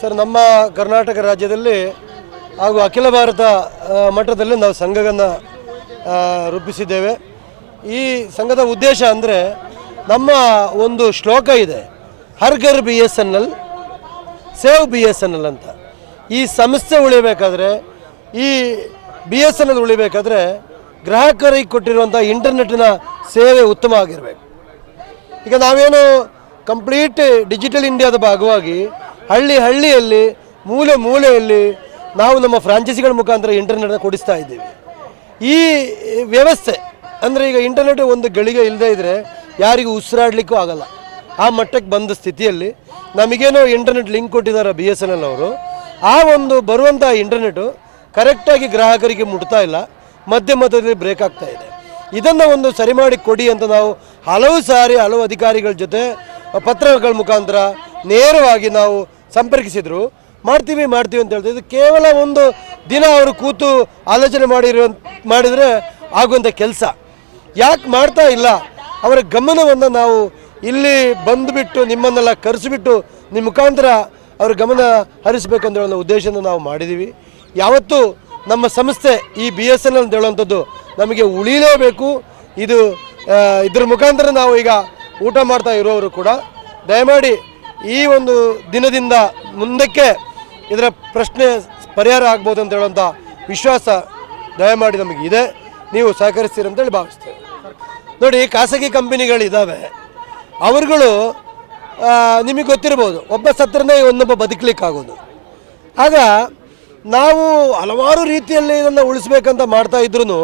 Sir, ನಮ್ಮ ಕರ್ನಾಟಕ ರಾಜ್ಯದಲ್ಲಿ ಹಾಗೂ ಅಖಿಲ ಭಾರತ ಮಟ್ಟದಲ್ಲಿ ನಾವು ಸಂಘವನ್ನು ರೂಪಿಸಿದ್ದೇವೆ. ಈ ಸಂಘದ ಉದ್ದೇಶ ಅಂದರೆ ನಮ್ಮ ಒಂದು ಶ್ಲೋಕ ಇದೆ ಹರ್ಗರ್ B S N L, save B S N L ಅಂತ. ಈ ಸಂಸ್ಥೆ ಉಳಿಬೇಕಾದ್ರೆ, ಈ ಬಿ ಎಸ್ ಎನ್ ಎಲ್ ಉಳಿಬೇಕಾದ್ರೆ ಗ್ರಾಹಕರಿಗೆ ಕೊಟ್ಟಿರುವಂಥ ಇಂಟರ್ನೆಟ್ಟಿನ ಸೇವೆ ಉತ್ತಮ ಆಗಿರಬೇಕು. ಈಗ ನಾವೇನು ಕಂಪ್ಲೀಟ್ ಡಿಜಿಟಲ್ ಇಂಡಿಯಾದ ಭಾಗವಾಗಿ ಹಳ್ಳಿ ಹಳ್ಳಿಯಲ್ಲಿ, ಮೂಲೆ ಮೂಲೆಯಲ್ಲಿ ನಾವು ನಮ್ಮ ಫ್ರಾಂಚೈಸಿಗಳ ಮುಖಾಂತರ ಇಂಟರ್ನೆಟ್ನ ಕೊಡಿಸ್ತಾ ಇದ್ದೀವಿ. ಈ ವ್ಯವಸ್ಥೆ, ಅಂದರೆ ಈಗ ಇಂಟರ್ನೆಟ್ ಒಂದು ಗಳಿಗೆ ಇಲ್ಲದೇ ಇದ್ದರೆ ಯಾರಿಗೂ ಉಸಿರಾಡಲಿಕ್ಕೂ ಆಗಲ್ಲ. ಆ ಮಟ್ಟಕ್ಕೆ ಬಂದ ಸ್ಥಿತಿಯಲ್ಲಿ ನಮಗೇನೋ ಇಂಟರ್ನೆಟ್ ಲಿಂಕ್ ಕೊಟ್ಟಿದ್ದಾರೆ ಬಿ ಎಸ್ ಎನ್ ಎಲ್ ಅವರು. ಆ ಒಂದು ಬರುವಂಥ ಇಂಟರ್ನೆಟು ಕರೆಕ್ಟಾಗಿ ಗ್ರಾಹಕರಿಗೆ ಮುಟ್ತಾ ಇಲ್ಲ, ಮಧ್ಯ ಮಧ್ಯದಲ್ಲಿ ಬ್ರೇಕ್ ಆಗ್ತಾ ಇದೆ. ಇದನ್ನು ಒಂದು ಸರಿ ಮಾಡಿ ಕೊಡಿ ಅಂತ ನಾವು ಹಲವು ಸಾರಿ ಹಲವು ಅಧಿಕಾರಿಗಳ ಜೊತೆ ಪತ್ರಗಳ ಮುಖಾಂತರ ನೇರವಾಗಿ ನಾವು ಸಂಪರ್ಕಿಸಿದ್ರು. ಮಾಡ್ತೀವಿ ಮಾಡ್ತೀವಿ ಅಂತ ಹೇಳ್ತೀವಿ ಇದು ಕೇವಲ ಒಂದು ದಿನ ಅವರು ಕೂತು ಆಲೋಚನೆ ಮಾಡಿರೋ ಮಾಡಿದರೆ ಆಗುವಂಥ ಕೆಲಸ. ಯಾಕೆ ಮಾಡ್ತಾ ಇಲ್ಲ? ಅವರ ಗಮನವನ್ನು ನಾವು ಇಲ್ಲಿ ಬಂದುಬಿಟ್ಟು ನಿಮ್ಮನ್ನೆಲ್ಲ ಕರೆಸಿಬಿಟ್ಟು ನಿಮ್ಮ ಮುಖಾಂತರ ಅವ್ರ ಗಮನ ಹರಿಸಬೇಕಂತ ಹೇಳೋ ಉದ್ದೇಶದಿಂದ ನಾವು ಮಾಡಿದ್ದೀವಿ ಯಾವತ್ತೂ ನಮ್ಮ ಸಂಸ್ಥೆ ಈ ಬಿ ಎಸ್ ಎನ್ ಎಲ್ ಅಂತ ಹೇಳುವಂಥದ್ದು ನಮಗೆ ಉಳಿಲೇಬೇಕು. ಇದು ಇದ್ರ ಮುಖಾಂತರ ನಾವು ಈಗ ಊಟ ಮಾಡ್ತಾ ಇರೋರು ಕೂಡ. ದಯಮಾಡಿ ಈ ಒಂದು ದಿನದಿಂದ ಮುಂದಕ್ಕೆ ಇದರ ಪ್ರಶ್ನೆ ಪರಿಹಾರ ಆಗ್ಬೋದು ಅಂತ ಹೇಳುವಂಥ ವಿಶ್ವಾಸ ದಯಮಾಡಿ ನಮಗೆ ಇದೆ. ನೀವು ಸಹಕರಿಸ್ತೀರಿ ಅಂತೇಳಿ ಭಾವಿಸ್ತೇವೆ. ನೋಡಿ ಖಾಸಗಿ ಕಂಪನಿಗಳಿದ್ದಾವೆ ಅವರುಗಳು ನಿಮಗೆ ಗೊತ್ತಿರ್ಬೋದು, ಒಬ್ಬ ಸತ್ರನೇ ಒಂದೊಬ್ಬ ಬದುಕಲಿಕ್ಕಾಗೋದು. ಆಗ ನಾವು ಹಲವಾರು ರೀತಿಯಲ್ಲಿ ಇದನ್ನು ಉಳಿಸ್ಬೇಕಂತ ಮಾಡ್ತಾ ಇದ್ರು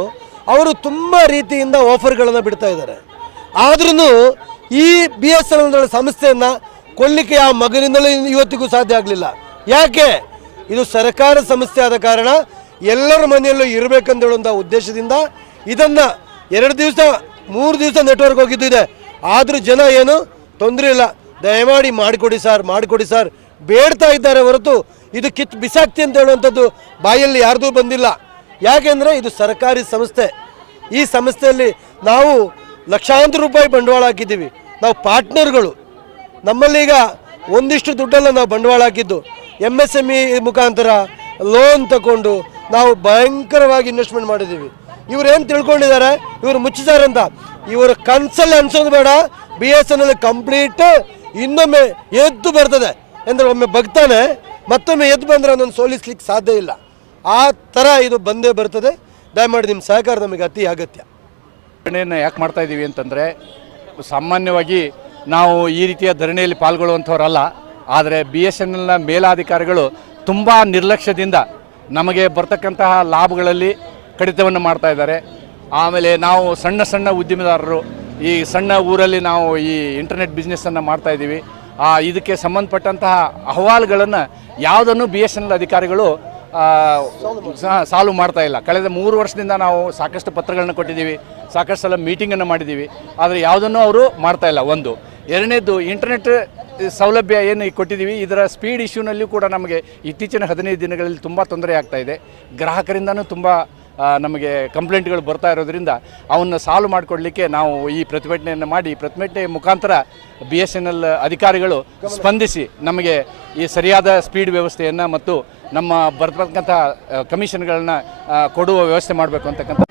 ಅವರು ತುಂಬ ರೀತಿಯಿಂದ ಆಫರ್ಗಳನ್ನು ಬಿಡ್ತಾ ಇದ್ದಾರೆ. ಆದ್ರೂ ಈ ಬಿ ಎಸ್ ಎಲ್ ಸಂಸ್ಥೆಯನ್ನು ಕೊಲ್ಲಿಕ್ಕೆ ಆ ಮಗನಿಂದಲೂ ಇವತ್ತಿಗೂ ಸಾಧ್ಯ ಆಗಲಿಲ್ಲ. ಯಾಕೆ? ಇದು ಸರ್ಕಾರ ಸಂಸ್ಥೆ ಆದ ಕಾರಣ ಎಲ್ಲರ ಮನೆಯಲ್ಲೂ ಇರಬೇಕಂತ ಹೇಳುವಂಥ ಉದ್ದೇಶದಿಂದ ಇದನ್ನು ಎರಡು ದಿವಸ, ಮೂರು ದಿವಸ ನೆಟ್ವರ್ಕ್ ಹೋಗಿದ್ದು ಇದೆ. ಆದರೂ ಜನ ಏನು ತೊಂದರೆ ಇಲ್ಲ. ದಯಮಾಡಿ ಮಾಡಿಕೊಡಿ ಸರ್ ಮಾಡಿಕೊಡಿ ಸರ್. ಬೇಡ್ತಾ ಇದ್ದಾರೆ ಹೊರತು ಇದು ಕಿತ್ ಬಿಸಾಕ್ತಿ ಅಂತ ಹೇಳುವಂಥದ್ದು ಬಾಯಲ್ಲಿ ಯಾರ್ದೂ ಬಂದಿಲ್ಲ. ಯಾಕೆಂದರೆ ಇದು ಸರ್ಕಾರಿ ಸಂಸ್ಥೆ. ಈ ಸಂಸ್ಥೆಯಲ್ಲಿ ನಾವು ಲಕ್ಷಾಂತರ ರೂಪಾಯಿ ಬಂಡವಾಳ ಹಾಕಿದ್ದೀವಿ. ನಾವು ಪಾರ್ಟ್ನರ್ಗಳು. ನಮ್ಮಲ್ಲೀಗ ಒಂದಿಷ್ಟು ದುಡ್ಡಲ್ಲ ನಾವು ಬಂಡವಾಳ ಹಾಕಿದ್ದು ಎಂ ಎಸ್ ಎಂ ಇ ಮುಖಾಂತರ ಲೋನ್ ತಗೊಂಡು ನಾವು ಭಯಂಕರವಾಗಿ ಇನ್ವೆಸ್ಟ್ಮೆಂಟ್ ಮಾಡಿದ್ದೀವಿ. ಇವ್ರು ಏನು ತಿಳ್ಕೊಂಡಿದ್ದಾರೆ? ಇವರು ಮುಚ್ಚಿದ್ದಾರೆ ಅಂತ ಇವರು ಕನ್ಸಲ್ಲಿ ಅನ್ಸೋದು ಬೇಡ B S N L complete ಇನ್ನೊಮ್ಮೆ ಎದ್ದು ಬರ್ತದೆ ಅಂದರೆ ಒಮ್ಮೆ ಬಗ್ತಾನೆ, ಮತ್ತೊಮ್ಮೆ ಎದ್ದು ಬಂದರೆ ಅದನ್ನು ಸೋಲಿಸ್ಲಿಕ್ಕೆ ಸಾಧ್ಯ ಇಲ್ಲ. ಆ ಥರ ಇದು ಬಂದೇ ಬರ್ತದೆ. ದಯಮಾಡಿ ನಿಮ್ಮ ಸಹಕಾರ ನಮಗೆ ಅತಿ ಅಗತ್ಯ. ಯಾಕೆ ಮಾಡ್ತಾ ಇದ್ದೀವಿ ಅಂತಂದರೆ, ಸಾಮಾನ್ಯವಾಗಿ ನಾವು ಈ ರೀತಿಯ ಧರಣಿಯಲ್ಲಿ ಪಾಲ್ಗೊಳ್ಳುವಂಥವರಲ್ಲ ಆದರೆ ಬಿ ಎಸ್ ಎನ್ ಎಲ್ನ ಮೇಲಾಧಿಕಾರಿಗಳು ತುಂಬ ನಿರ್ಲಕ್ಷ್ಯದಿಂದ ನಮಗೆ ಬರ್ತಕ್ಕಂತಹ ಲಾಭಗಳಲ್ಲಿ ಕಡಿತವನ್ನು ಮಾಡ್ತಾ ಇದ್ದಾರೆ. ಆಮೇಲೆ ನಾವು ಸಣ್ಣ ಸಣ್ಣ ಉದ್ಯಮದಾರರು ಈ ಸಣ್ಣ ಊರಲ್ಲಿ ನಾವು ಈ ಇಂಟರ್ನೆಟ್ ಬಿಸ್ನೆಸ್ಸನ್ನು ಮಾಡ್ತಾ ಇದ್ದೀವಿ. ಆ, ಇದಕ್ಕೆ ಸಂಬಂಧಪಟ್ಟಂತಹ ಅಹವಾಲುಗಳನ್ನು ಯಾವುದನ್ನು ಬಿ ಎಸ್ ಎನ್ ಎಲ್ ಅಧಿಕಾರಿಗಳು ಸಾಲ್ವ್ ಮಾಡ್ತಾ ಇಲ್ಲ. ಕಳೆದ ಮೂರು ವರ್ಷದಿಂದ ನಾವು ಸಾಕಷ್ಟು ಪತ್ರಗಳನ್ನು ಕೊಟ್ಟಿದ್ದೀವಿ ಸಾಕಷ್ಟು ಸಲ ಮೀಟಿಂಗನ್ನು ಮಾಡಿದ್ದೀವಿ. ಆದರೆ ಯಾವುದನ್ನು ಅವರು ಮಾಡ್ತಾ ಇಲ್ಲ. ಒಂದು ಎರಡನೇದು ಇಂಟರ್ನೆಟ್ ಸೌಲಭ್ಯ ಏನು ಕೊಟ್ಟಿದ್ದೀವಿ. ಇದರ ಸ್ಪೀಡ್ ಇಶ್ಯೂನಲ್ಲಿಯೂ ಕೂಡ ನಮಗೆ ಇತ್ತೀಚಿನ ಹದಿನೈದು ದಿನಗಳಲ್ಲಿ ತುಂಬ ತೊಂದರೆ ಆಗ್ತಾ ಇದೆ. ಗ್ರಾಹಕರಿಂದನೂ ತುಂಬ ನಮಗೆ ಕಂಪ್ಲೇಂಟ್ಗಳು ಬರ್ತಾ ಇರೋದ್ರಿಂದ ಅವನ್ನ ಸಾಲ್ವ್ ಮಾಡಿಕೊಡ್ಲಿಕ್ಕೆ ನಾವು ಈ ಪ್ರತಿಭಟನೆಯನ್ನು ಮಾಡಿ ಪ್ರತಿಭಟನೆ ಮುಖಾಂತರ ಬಿ ಎಸ್ ಎನ್ ಎಲ್ ಅಧಿಕಾರಿಗಳು ಸ್ಪಂದಿಸಿ ನಮಗೆ ಈ ಸರಿಯಾದ ಸ್ಪೀಡ್ ವ್ಯವಸ್ಥೆಯನ್ನು ಮತ್ತು ನಮ್ಮ ಬರ್ತಕ್ಕಂಥ ಕಮಿಷನ್ಗಳನ್ನ ಕೊಡುವ ವ್ಯವಸ್ಥೆ ಮಾಡಬೇಕು ಅಂತಕ್ಕಂಥ